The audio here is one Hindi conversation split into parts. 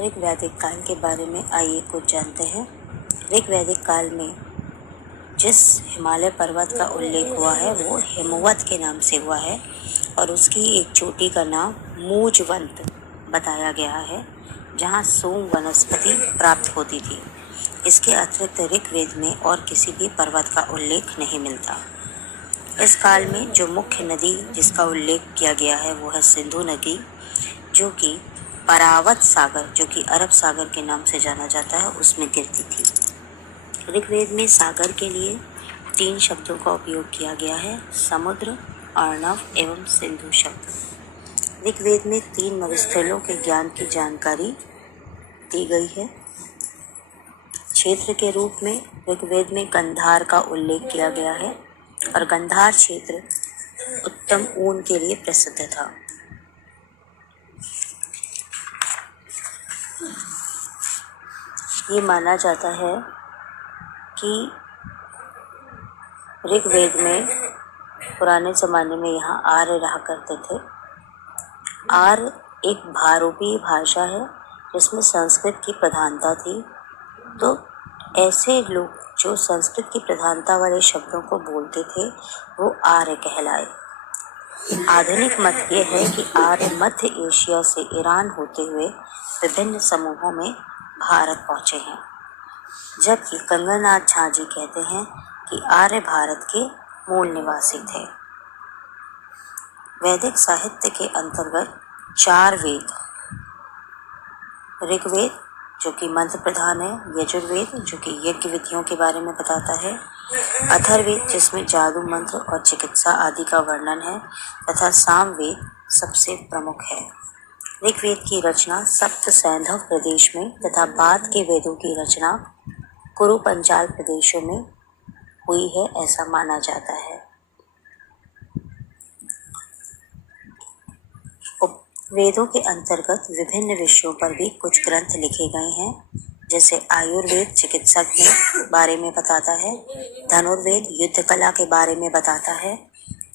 ऋग वैदिक काल के बारे में आइए कुछ जानते हैं। ऋग वैदिक काल में जिस हिमालय पर्वत का उल्लेख हुआ है वो हिमवत के नाम से हुआ है और उसकी एक चोटी का नाम मूजवंत बताया गया है, जहाँ सोम वनस्पति प्राप्त होती थी। इसके अतिरिक्त ऋग्वेद में और किसी भी पर्वत का उल्लेख नहीं मिलता। इस काल में जो मुख्य नदी जिसका उल्लेख किया गया है वो है सिंधु नदी, जो कि परावत सागर, जो कि अरब सागर के नाम से जाना जाता है, उसमें गिरती थी। ऋग्वेद में सागर के लिए 3 शब्दों का उपयोग किया गया है, समुद्र, अर्णव एवं सिंधु शब्द। ऋग्वेद में 3 नभस्थलों के ज्ञान की जानकारी दी गई है। क्षेत्र के रूप में ऋग्वेद में गंधार का उल्लेख किया गया है और गंधार क्षेत्र उत्तम ऊन के लिए प्रसिद्ध था। ये माना जाता है कि ऋग्वेद में पुराने ज़माने में यहाँ आर्य रहा करते थे। आर्य एक भारूपी भाषा है जिसमें संस्कृत की प्रधानता थी, तो ऐसे लोग जो संस्कृत की प्रधानता वाले शब्दों को बोलते थे वो आर्य कहलाए। आधुनिक मत ये है कि आर्य मध्य एशिया से ईरान होते हुए विभिन्न समूहों में भारत पहुँचे हैं, जबकि गंगानाथ झा जी कहते हैं कि आर्य भारत के मूल निवासी थे। वैदिक साहित्य के अंतर्गत 4 वेद, ऋग्वेद जो कि मंत्र प्रधान है, यजुर्वेद जो कि यज्ञ विधियों के बारे में बताता है, अथर्ववेद जिसमें जादू मंत्र और चिकित्सा आदि का वर्णन है, तथा सामवेद सबसे प्रमुख है। ऋग्वेद की रचना सप्त सैंधव प्रदेश में तथा बाद के वेदों की रचना कुरु पंचाल प्रदेशों में हुई है, ऐसा माना जाता है। वेदों के अंतर्गत विभिन्न विषयों पर भी कुछ ग्रंथ लिखे गए हैं, जैसे आयुर्वेद चिकित्सा के बारे में बताता है, धनुर्वेद युद्ध कला के बारे में बताता है,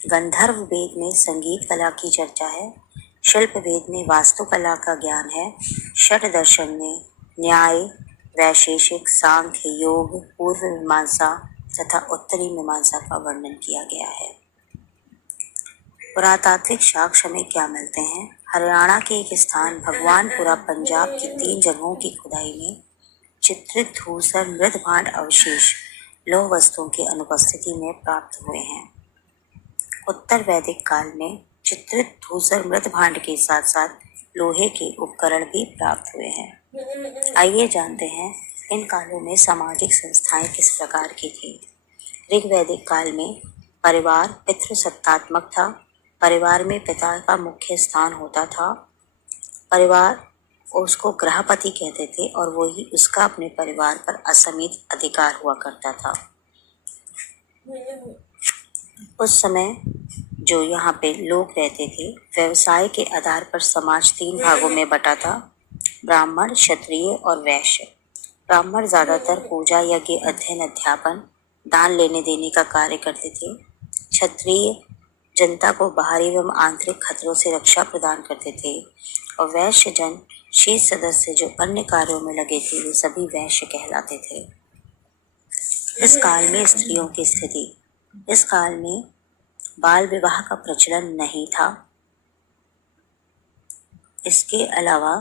गंधर्व वेद में संगीत कला की चर्चा है, शिल्प वेद में वास्तुकला का ज्ञान है, षट दर्शन में न्याय, वैशेषिक, सांख्य, योग, पूर्व मीमांसा तथा उत्तरी मीमांसा का वर्णन किया गया है। पुरातात्विक साक्ष्य में क्या मिलते हैं? हरियाणा के एक स्थान भगवानपुरा पंजाब की 3 जगहों की खुदाई में चित्रित धूसर मृद भांड अवशेष लौह वस्तुओं की अनुपस्थिति में प्राप्त हुए हैं। उत्तर वैदिक काल में चित्रित धूसर मृद भांड के साथ साथ लोहे के उपकरण भी प्राप्त हुए हैं। आइए जानते हैं इन कालों में सामाजिक संस्थाएं किस प्रकार की थी। ऋग वैदिक काल में परिवार पितृसत्तात्मक था। परिवार में पिता का मुख्य स्थान होता था। परिवार उसको गृहपति कहते थे और वही उसका अपने परिवार पर असीमित अधिकार हुआ करता था। उस समय जो यहाँ पे लोग रहते थे, व्यवसाय के आधार पर समाज 3 भागों में बटा था, ब्राह्मण, क्षत्रिय और वैश्य। ब्राह्मण ज्यादातर पूजा, यज्ञ, अध्ययन, अध्यापन, दान लेने देने का कार्य करते थे। क्षत्रिय जनता को बाहरी एवं आंतरिक खतरों से रक्षा प्रदान करते थे और वैश्य जन शेष सदस्य जो अन्य कार्यों में लगे थे वे सभी वैश्य कहलाते थे। इस काल में स्त्रियों की स्थिति, इस काल में बाल विवाह का प्रचलन नहीं था। इसके अलावा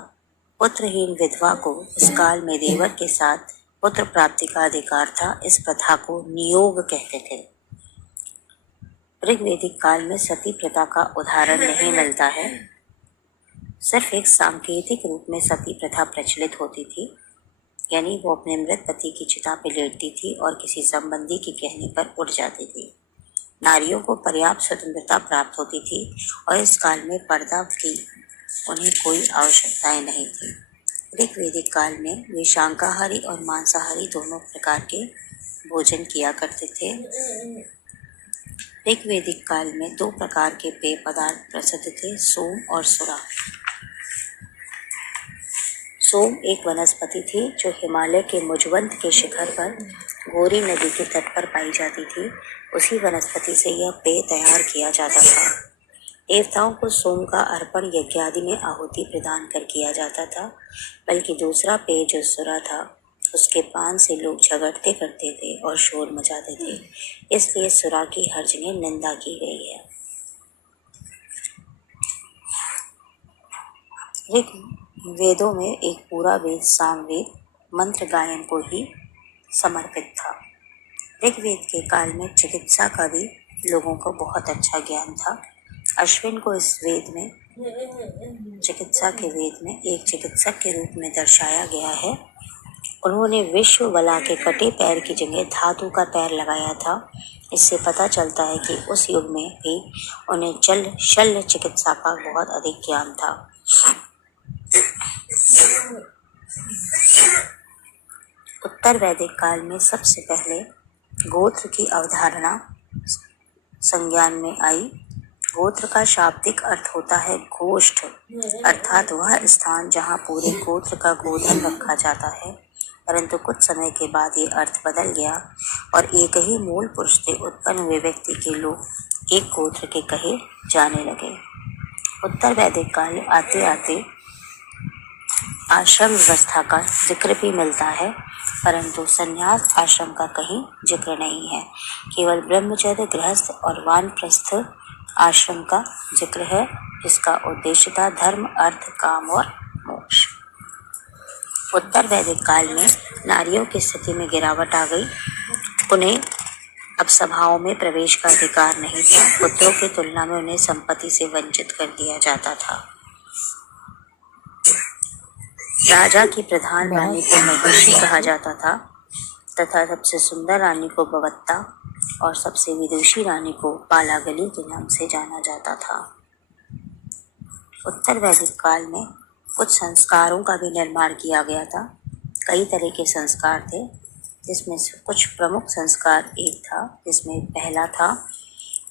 पुत्रहीन विधवा को इस काल में देवर के साथ पुत्र प्राप्ति का अधिकार था। इस प्रथा को नियोग कहते थे। ऋग्वैदिक काल में सती प्रथा का उदाहरण नहीं मिलता है। सिर्फ एक सांकेतिक रूप में सती प्रथा प्रचलित होती थी, यानी वो अपने मृत पति की चिता पर लेटती थी और किसी संबंधी के कहने पर उठ जाती थी। नारियों को पर्याप्त स्वतंत्रता प्राप्त होती थी और इस काल में पर्दा की उन्हें कोई आवश्यकताएं नहीं थी। ऋग्वैदिक काल में वे शाकाहारी और मांसाहारी दोनों प्रकार के भोजन किया करते थे। ऋग्वैदिक काल में 2 प्रकार के पेय पदार्थ प्रसिद्ध थे, सोम और सुरा। सोम एक वनस्पति थी जो हिमालय के मुजवंत के शिखर पर घोरी नदी के तट पर पाई जाती थी। उसी वनस्पति से यह पेय तैयार किया जाता था। देवताओं को सोम का अर्पण यज्ञ आदि में आहुति प्रदान कर किया जाता था, बल्कि दूसरा पेय जो सुरा था उसके पान से लोग झगड़ते करते थे और शोर मचाते थे, इसलिए सुरा की हर जगह निंदा की गई है। ऋग वेदों में एक पूरा वेद सामवेद मंत्र गायन को ही समर्पित था। ऋग्वेद के काल में चिकित्सा का भी लोगों को बहुत अच्छा ज्ञान था। अश्विन को इस वेद में चिकित्सा के वेद में एक चिकित्सक के रूप में दर्शाया गया है। उन्होंने विश्व बला के कटे पैर की जगह धातु का पैर लगाया था। इससे पता चलता है कि उस युग में भी उन्हें शल्य चिकित्सा का बहुत अधिक ज्ञान था। उत्तर वैदिक काल में सबसे पहले गोत्र की अवधारणा संज्ञान में आई। गोत्र का शाब्दिक अर्थ होता है गोष्ठ, अर्थात वह स्थान जहाँ पूरे गोत्र का गोधन रखा जाता है। परंतु कुछ समय के बाद ये अर्थ बदल गया और एक ही मूल पुरुष से उत्पन्न हुए व्यक्ति के लोग एक गोत्र के कहे जाने लगे। उत्तर वैदिक काल आते आते आश्रम व्यवस्था का जिक्र भी मिलता है, परंतु संन्यास आश्रम का कहीं जिक्र नहीं है। केवल ब्रह्मचर्य, गृहस्थ और वानप्रस्थ आश्रम का जिक्र है, जिसका उद्देश्य था धर्म, अर्थ, काम और मोक्ष। उत्तर वैदिक काल में नारियों की स्थिति में गिरावट आ गई। उन्हें अब सभाओं में प्रवेश का अधिकार नहीं था। पुत्रों की तुलना में उन्हें संपत्ति से वंचित कर दिया जाता था। राजा की प्रधान रानी को महिषी कहा जाता था तथा सबसे सुंदर रानी को बवत्ता और सबसे विदुषी रानी को पालागली के नाम से जाना जाता था। उत्तर वैदिक काल में कुछ संस्कारों का भी निर्माण किया गया था। कई तरह के संस्कार थे, जिसमें से कुछ प्रमुख संस्कार एक था, जिसमें पहला था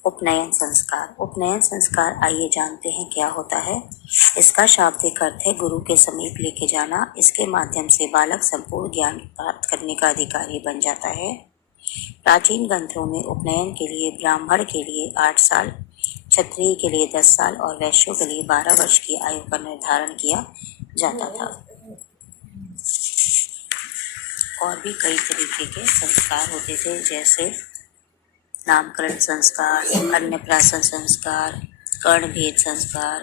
उपनयन संस्कार। उपनयन संस्कार आइए जानते हैं क्या होता है। इसका शाब्दिक अर्थ है गुरु के समीप लेके जाना। इसके माध्यम से बालक संपूर्ण ज्ञान प्राप्त करने का अधिकारी बन जाता है। प्राचीन ग्रंथों में उपनयन के लिए ब्राह्मण के लिए 8 साल, क्षत्रिय के लिए 10 साल और वैश्यों के लिए 12 वर्ष की आयु का निर्धारण किया जाता था। और भी कई तरीके के संस्कार होते थे, जैसे नामकरण संस्कार, अन्नप्राशन संस्कार, कर्णभेद संस्कार,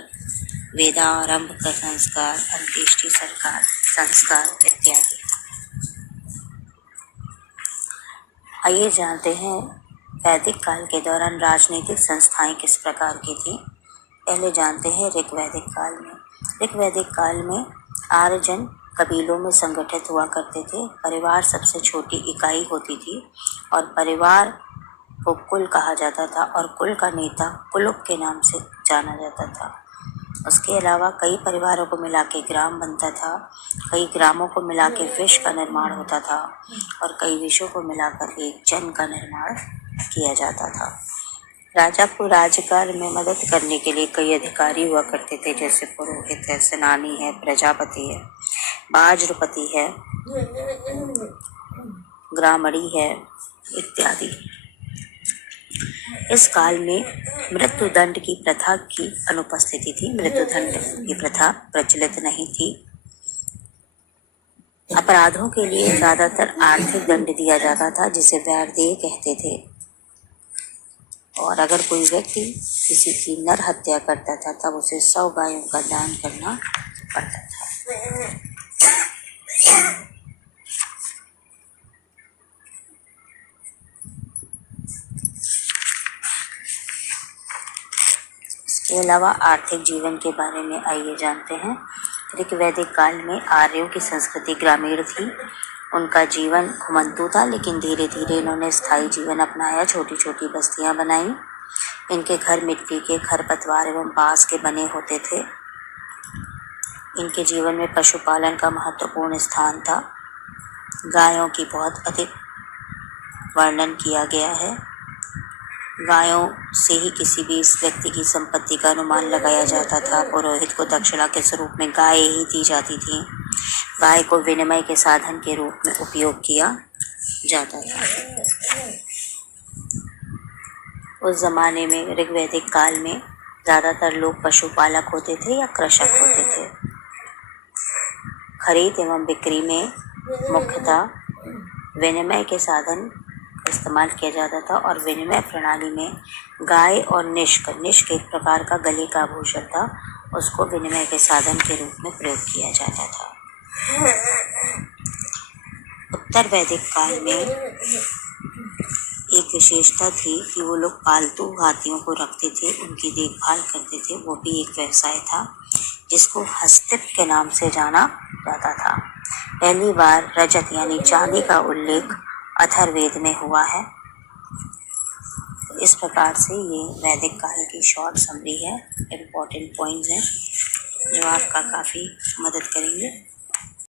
वेदारंभ का संस्कार, अंत्येष्टि संस्कार इत्यादि। आइए जानते हैं वैदिक काल के दौरान राजनीतिक संस्थाएं किस प्रकार की थी। पहले जानते हैं ऋग्वैदिक काल में। ऋग्वैदिक काल में आर्यजन कबीलों में संगठित हुआ करते थे। परिवार सबसे छोटी इकाई होती थी और परिवार को कुल कहा जाता था और कुल का नेता कुलुक के नाम से जाना जाता था। उसके अलावा कई परिवारों को मिला के ग्राम बनता था, कई ग्रामों को मिला के विश्व का निर्माण होता था और कई विश्वों को मिलाकर एक जन का निर्माण किया जाता था। राजा को राज्यकार्य में मदद करने के लिए कई अधिकारी हुआ करते थे, जैसे पुरोहित है, सेनानी है, प्रजापति है, बाज्रपति है, ग्रामणी है इत्यादि। इस काल में मृत्युदंड की प्रथा की अनुपस्थिति थी। मृत्युदंड की प्रथा प्रचलित नहीं थी। अपराधों के लिए ज्यादातर आर्थिक दंड दिया जाता था, जिसे वैरदेय कहते थे। और अगर कोई व्यक्ति किसी की नर हत्या करता था तब उसे 100 गायों का दान करना पड़ता था। इसके अलावा आर्थिक जीवन के बारे में आइए जानते हैं। ऋग्वैदिक काल में आर्यों की संस्कृति ग्रामीण थी। उनका जीवन घुमंतु था, लेकिन धीरे धीरे इन्होंने स्थायी जीवन अपनाया। छोटी छोटी बस्तियां बनाई। इनके घर मिट्टी के, खरपतवार एवं बांस के बने होते थे। इनके जीवन में पशुपालन का महत्वपूर्ण स्थान था। गायों की बहुत अधिक वर्णन किया गया है। गायों से ही किसी भी व्यक्ति की संपत्ति का अनुमान लगाया जाता था। पुरोहित को दक्षिणा के स्वरूप में गाय ही दी जाती थी। गाय को विनिमय के साधन के रूप में उपयोग किया जाता था। उस जमाने में ऋग्वैदिक काल में ज़्यादातर लोग पशुपालक होते थे या कृषक होते थे। खरीद एवं बिक्री में मुख्यतः विनिमय के साधन का इस्तेमाल किया जाता था और विनिमय प्रणाली में गाय और निष्क एक प्रकार का गले का आभूषण था, उसको विनिमय के साधन के रूप में प्रयोग किया जाता था। उत्तर वैदिक काल में एक विशेषता थी कि वो लोग पालतू हाथियों को रखते थे, उनकी देखभाल करते थे। वो भी एक व्यवसाय था जिसको हस्तशिल्प के नाम से जाना जाता था। पहली बार रजत यानी चांदी का उल्लेख अथर्ववेद में हुआ है। तो इस प्रकार से ये वैदिक काल की शॉर्ट समरी है, इम्पोर्टेंट पॉइंट्स हैं जो आपका काफ़ी मदद करेंगे।